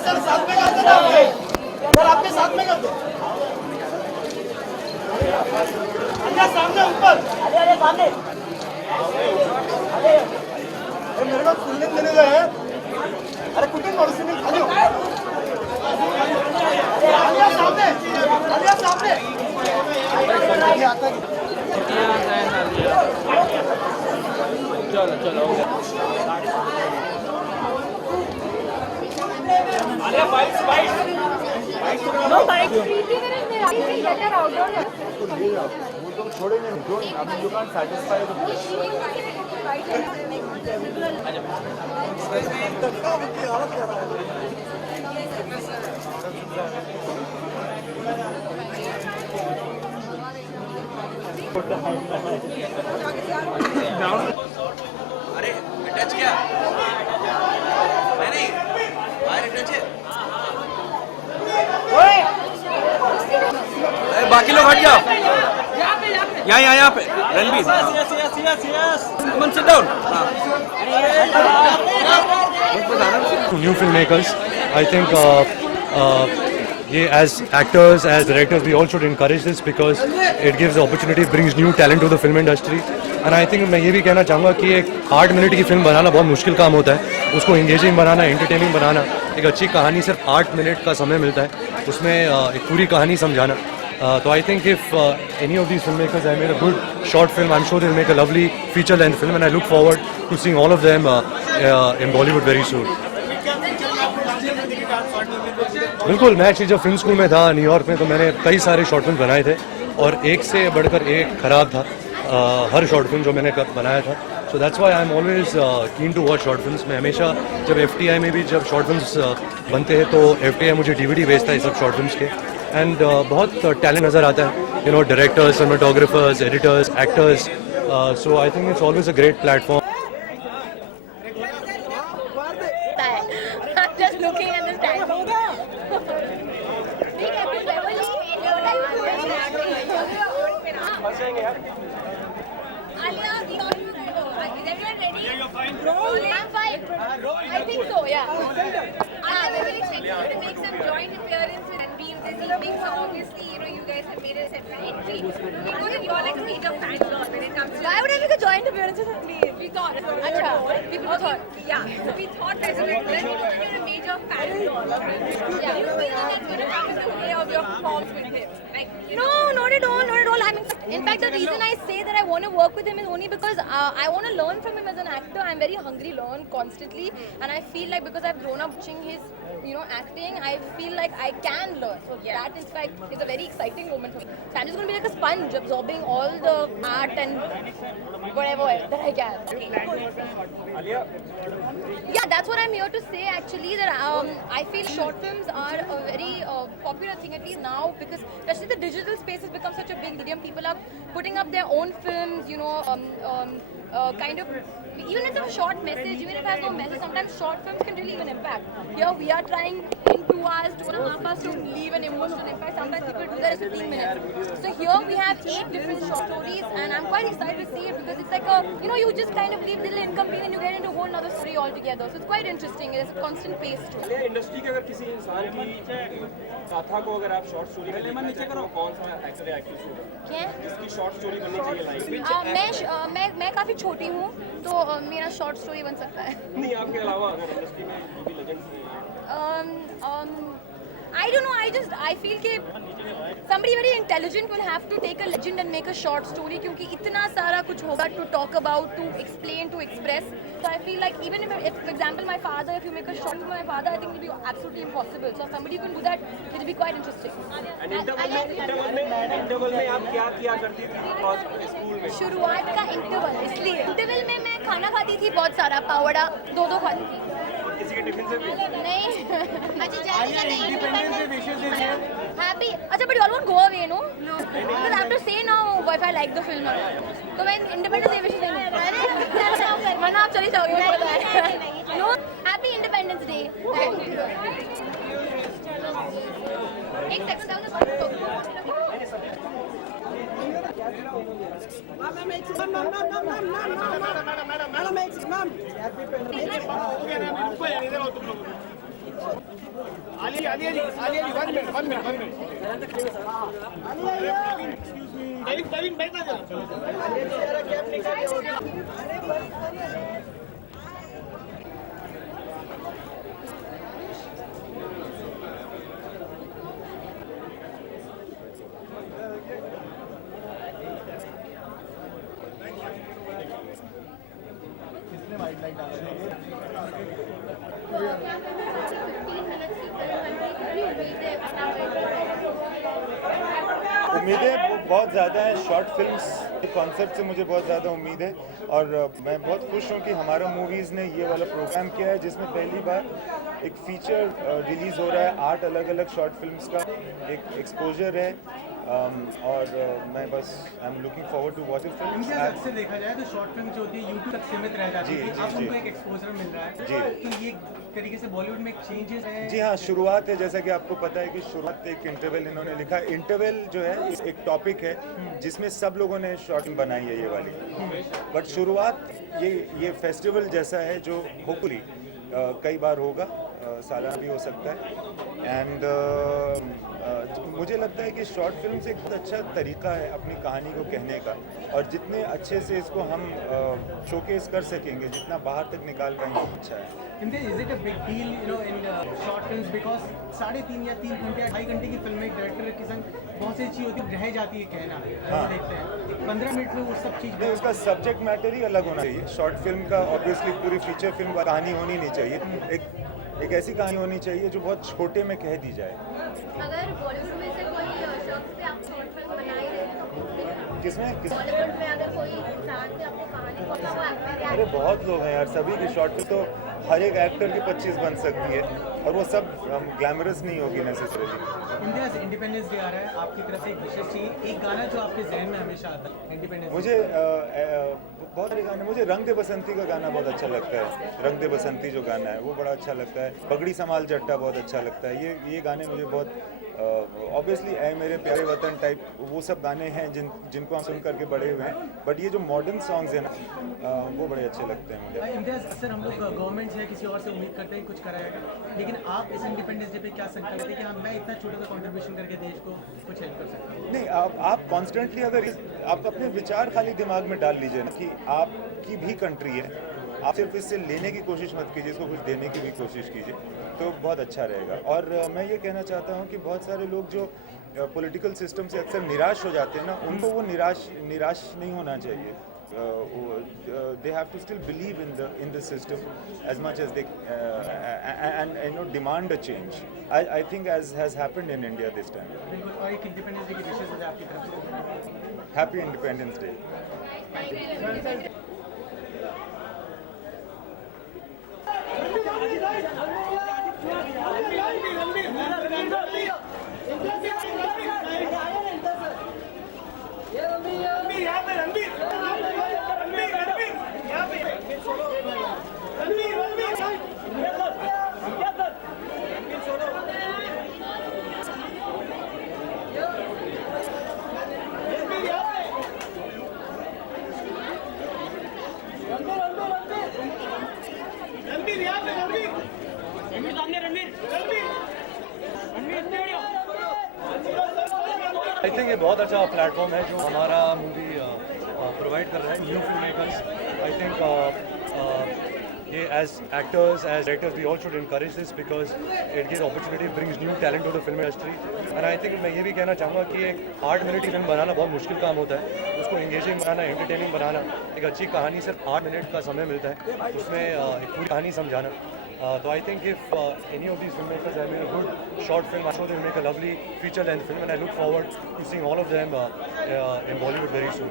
Sir साथ में करते ना सर आपके साथ में करते सामने ऊपर अरे सामने मेरे को खुलने देने गए हैं अरे कुकिंग और सिंगिंग खा लो सामने सामने चलो चलो No bike. Better outdoor. छोड़ेंगे नहीं अभी यू कांट सैटिस्फाई द अरे टच किया नहीं बाहर टच है बाकी लोग हट जाओ यहाँ पे रणबीर मन sit down New filmmakers, I think as actors, as directors, we all should encourage this because it gives the opportunity, brings new talent to the film industry. And I think मैं ये भी कहना चाहूँगा कि एक 8 मिनट की film बनाना बहुत मुश्किल काम होता है. उसको इंगेजिंग बनाना, एंटरटेनिंग बनाना, एक अच्छी कहानी सिर्फ 8 मिनट का समय मिलता है, उसमें एक पूरी कहानी समझाना. So I think if any of these filmmakers have made a good short film, I'm sure they'll make a lovely feature-length film, and I look forward to seeing all of them in Bollywood very soon. बिल्कुल, मैं actually जब film school में था New York में तो मैंने कई सारे शॉर्ट फिल्म बनाए थे और एक से बढ़कर एक खराब था हर शॉर्ट फिल्म जो मैंने बनाया था. So that's why I am always keen to watch short films. मैं हमेशा जब FTI में भी जब शॉर्ट फिल्म्स बनते हैं तो FTI मुझे DVD भेजता है सब शॉर्ट फिल्म्स के. एंड बहुत टैलेंट नज़र आता है, you know, directors, cinematographers, editors, actors. So I think it's always a great platform. I think so, yeah. I'm very excited to make some joint appearance with Ranbir this evening. So obviously, you guys have made a separate entry. We know that you're like a major fan when it comes to. Why would I make a joint appearance with Ranbir? We thought. We thought. Yeah. We thought that you're a major fan. Yeah. Do you feel that it's going to come in the way of your performance with him? No, not at all. Not at all. In fact, the reason I say that I want to work with him is only because I want to learn from him as an actor. I'm very hungry, learn constantly, and I feel like because I've grown up watching his, acting, I feel like I can learn. So that, in fact, is a very exciting moment for me. So I'm just going to be like a sponge, absorbing all the art and whatever that I can. Yeah, that's what I'm here to say. Actually, that I feel short films are a very popular thing, at least now, because especially the digital space has become such a big medium. People are putting up their own films, kind of, even if it's a short message, even if it has no message, sometimes short films can really even impact. Here we are trying in 2 hours, 2.5 hours to leave an emotional impact. Sometimes people do that in 15 minutes. So here we have 8 different short stories, and I'm quite excited to see it because it's like a, you just kind of leave the little incomplete and you get into a whole another story altogether. So it's quite interesting. There's a constant pace to it. Industry के अगर किसी इंसान की गाथा को अगर आप short story में लिखना चाहते हो, कौन सा एक्टर या एक्ट्रेस होगा? क्या? जिसकी शॉर्ट स्टोरी बननी चाहिए लाइफ मैं काफी छोटी हूँ तो मेरा शॉर्ट स्टोरी बन सकता है. नहीं, आपके अलावा अगर इंडस्ट्री में जो भी लेजेंड्स हैं. I don't know. I feel that somebody very intelligent will have to take a legend and make a short story क्योंकि इतना सारा कुछ होगा to talk about, to explain, to express. So I feel like even if for example, my father, if you make a short with my father, I think it will be absolutely impossible. So if somebody can do that, it will be quite interesting. And interval में आप क्या किया करती थी school में? शुरुआत का interval में मैं खाना खाती थी, बहुत सारा पावड़ा 2-2 खाती थी. किसी के टिफिन से भी? नहीं. Happy. अच्छा, but you all won't go away, no? No. Because I have to say now if I like the film or not. तो मैं Independence Day विशेष नहीं. वरना आप चली जाओगे. No. Happy Independence Day. एक सेकंड आलिया जी 1 मिनट Kevin बैठना जरा उम्मीदें बहुत ज़्यादा हैं शॉर्ट फिल्म्स के कॉन्सेप्ट से मुझे बहुत ज़्यादा उम्मीद है और मैं बहुत खुश हूँ कि हमारा मूवीज़ ने ये वाला प्रोग्राम किया है जिसमें पहली बार एक फीचर रिलीज़ हो रहा है 8 अलग अलग शॉर्ट फिल्म्स का एक एक्सपोजर है और मैं बस I am looking forward to watch it films. अक्सर देखा जाए तो शॉर्ट फिल्म जो होती है यूट्यूब तक सीमित रह जाती है, अब उनको एक एक्सपोजर मिल रहा है जी। तो ये तरीके से बॉलीवुड में एक चेंजेस है। जी हाँ, शुरुआत है जैसा कि आपको पता है कि शुरुआत एक इंटरवल इन्होंने लिखा। इंटरवल जो है एक टॉपिक है जिसमें सब लोगों ने शॉर्ट फिल्म बनाई है ये वाली, बट शुरुआत ये फेस्टिवल जैसा है जो होपफुली कई बार होगा, सालाना भी हो सकता है एंड मुझे लगता है कि शॉर्ट फिल्म से एक बहुत अच्छा तरीका है अपनी कहानी को कहने का और जितने अच्छे से इसको हम शोकेस कर सकेंगे, जितना बाहर तक निकाल पाएंगे अच्छा है। Is it a big deal, you know, in short films because 3.5 या 3 घंटे या 2.5 घंटे की फिल्म में डायरेक्टर के संग बहुत सी चीज़ होती रह जाती है कहना, हाँ। देखते हैं 15 मिनट में वो सब चीज़ नहीं, उसका सब्जेक्ट मैटर ही अलग होना चाहिए। शॉर्ट फिल्म का ऑब्वियसली पूरी फीचर फिल्म का कहानी होनी नहीं चाहिए, एक ऐसी कहानी होनी चाहिए जो बहुत छोटे में कह दी जाए। अगर बॉलीवुड में से कोई शख्स पे आप शॉर्ट फिल्म बना ही रहे हैं, किसमें बॉलीवुड में अगर कोई इंसान पे आपको कहानी को वो एक्टर अरे बहुत लोग हैं यार, सभी की शॉर्ट फिल्म तो हर एक एक्टर की 25 बन सकती है और वो सब ग्लैमरस नहीं होगी नेसेसरली। इंडिया से इंडिपेंडेंस डे आ रहा है, आपकी तरफ से एक विशेष चाहिए, एक गाना जो आपके जहन में हमेशा आता है इंडिपेंडेंस। मुझे बहुत सारे गाने, मुझे रंग दे बसंती का गाना बहुत अच्छा लगता है। रंग दे बसंती जो गाना है वो बड़ा अच्छा लगता है। पगड़ी संभाल जट्टा बहुत अच्छा लगता है। ये गाने मुझे बहुत ऑब्वियसली ऐ मेरे प्यारे वतन टाइप वो सब गाने हैं जिनको हम सुन करके बड़े हुए हैं, बट ये जो मॉडर्न सॉन्ग्स हैं ना वो बड़े अच्छे लगते हैं मुझे। इम्तियाज़, अक्सर हम लोग गवर्नमेंट से किसी और से उम्मीद करते हैं कुछ कराएगा, लेकिन आप इस इंडिपेंडेंस डे पे क्या संकल्प लेते हैं कि हाँ मैं इतना छोटा सा कॉन्ट्रीब्यूशन करके देश को कुछ हेल्प कर सकता हूँ? नहीं, आप कॉन्स्टेंटली अगर आप अपने विचार खाली दिमाग में डाल लीजिए ना कि आपकी भी कंट्री है, आप सिर्फ इससे लेने की कोशिश मत कीजिए, इसको कुछ देने की भी कोशिश कीजिए, तो बहुत अच्छा रहेगा। और मैं ये कहना चाहता हूँ कि बहुत सारे लोग जो पॉलिटिकल सिस्टम से अक्सर निराश हो जाते हैं ना, उनको वो निराश नहीं होना चाहिए। they have to still believe in the system as much as they and demand a change. I think as has happened in India this time. बिल्कुल, और एक इंडिपेंडेंस डे की विशेष है आपकी तरफ से। Happy Independence Day. आई थिंक ये बहुत अच्छा प्लेटफॉर्म है जो हमारा मूवी प्रोवाइड कर रहा है new film makers. I think ये as actors as directors we all should encourage this because it gives opportunity, brings new talent to the film industry. And I think मैं ये भी कहना चाहूँगा कि एक 8 मिनट की फिल्म बनाना बहुत मुश्किल काम होता है, उसको एंगेजिंग बनाना, एंटरटेनिंग बनाना। एक अच्छी कहानी सिर्फ 8 मिनट का समय मिलता है, उसमें एक पूरी कहानी समझाना। So I think if any of these filmmakers have made a good short film, I'm sure they'll make a lovely feature-length film, and I look forward to seeing all of them in Bollywood very soon.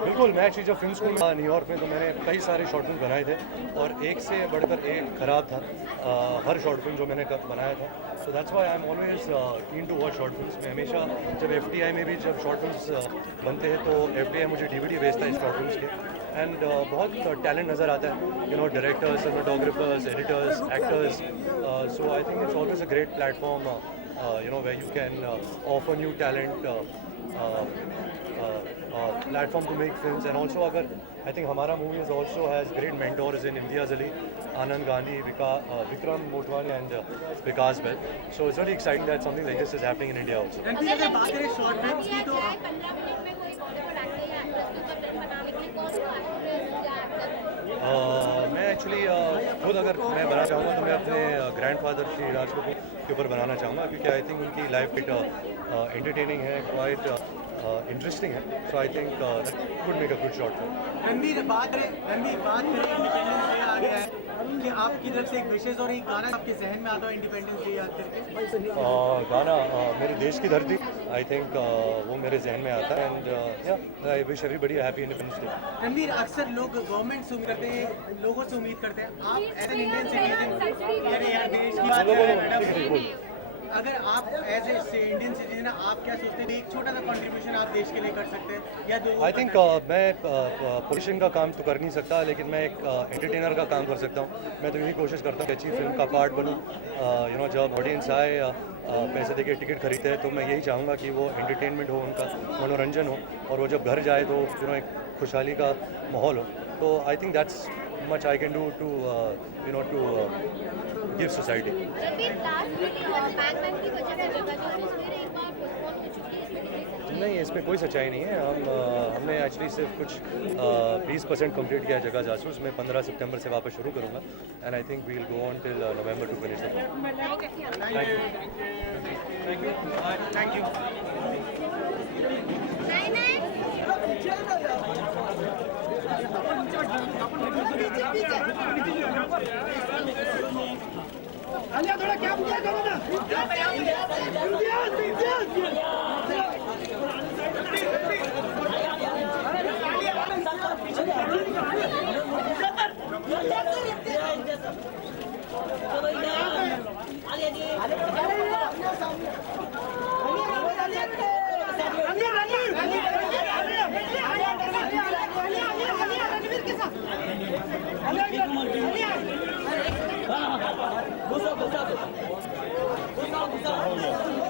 बिल्कुल, मैं actually जब film school में New York में तो मैंने कई सारे short film बनाए थे और एक से बढ़कर एक खराब था हर शॉर्ट फिल्म जो मैंने बनाया था। So that's why I am always keen to watch short films. मैं हमेशा जब FTI में भी जब शॉर्ट फिल्म्स बनते हैं तो FTI मुझे DVD भेजता है इस शॉर्ट फिल्म्स के, एंड बहुत टैलेंट नज़र आता है, you know, directors, cinematographers, editors, actors. So I think it's always a great platform where you can offer new talent platform to make films. And also agar I think Hamara movies also has great mentors in Imtiaz Ali, Anand Gandhi, Vikram Motwani and Vikas Bell. So it's really exciting that something like this is happening in India also. Ranbir अगर बात करें short films की तो 15 minute में कोई Bollywood actor या actress के ऊपर फिल्म बनाने के लिए कौन सा एक्ट्रेस या एक्टर मैं एक्चुअली खुद अगर मैं बनाना चाहूँगा तो मैं अपने ग्रैंडफादर श्री राज कपूर के ऊपर बनाना चाहूँगा, क्योंकि आई थिंक उनकी लाइफ बिट एंटरटेनिंग है, क्वाइट इंटरेस्टिंग है. So I think could make a good short film. Ranbir बात करें इंडिपेंडेंस डे आ गया है कि आपकी तरफ से एक विशेष और एक गाना आपके जहन में आता हो इंडिपेंडेंस डे याद करके? गाना मेरे देश की धरती, आई थिंक वो मेरे जहन में आता है. And I wish everybody happy independence day. Ranbir अक्सर लोग गवर्नमेंट से उम्मीद करते हैं, लोगों से उम्मीद करते हैं, आप एज एन इंडियन सिटीजन यार देश की बात कर रहे हैं, अगर आप एज ए इंडियन सिटीजन आप क्या सोचते हैं एक छोटा सा कंट्रीब्यूशन आप देश के लिए कर सकते हैं या दो? आई थिंक मैं पोलिटिशियन का काम तो कर नहीं सकता, लेकिन मैं एक एंटरटेनर का काम कर सकता हूँ. मैं तो यही कोशिश करता हूँ कि अच्छी फिल्म का पार्ट बनूँ. जब ऑडियंस आए पैसे देके टिकट खरीदते हैं तो मैं यही चाहूँगा कि वो एंटरटेनमेंट हो, उनका मनोरंजन हो, और वो जब घर जाए तो एक खुशहाली का माहौल हो. तो I think that's much I can do to give society. Ranbir last meeting और बैकमैन की वजह से जगह जो फिर एक बार पोस्टपोन हो चुकी है, इसमें कितनी नहीं, इसमें कोई सच्चाई नहीं है. हमने एक्चुअली सिर्फ कुछ 20% कंप्लीट किया जगह जासूस. मैं 15 सितंबर से वापस शुरू करूँगा and I think we will go on till November to finish the film. Thank you. नहीं नहीं Gusa.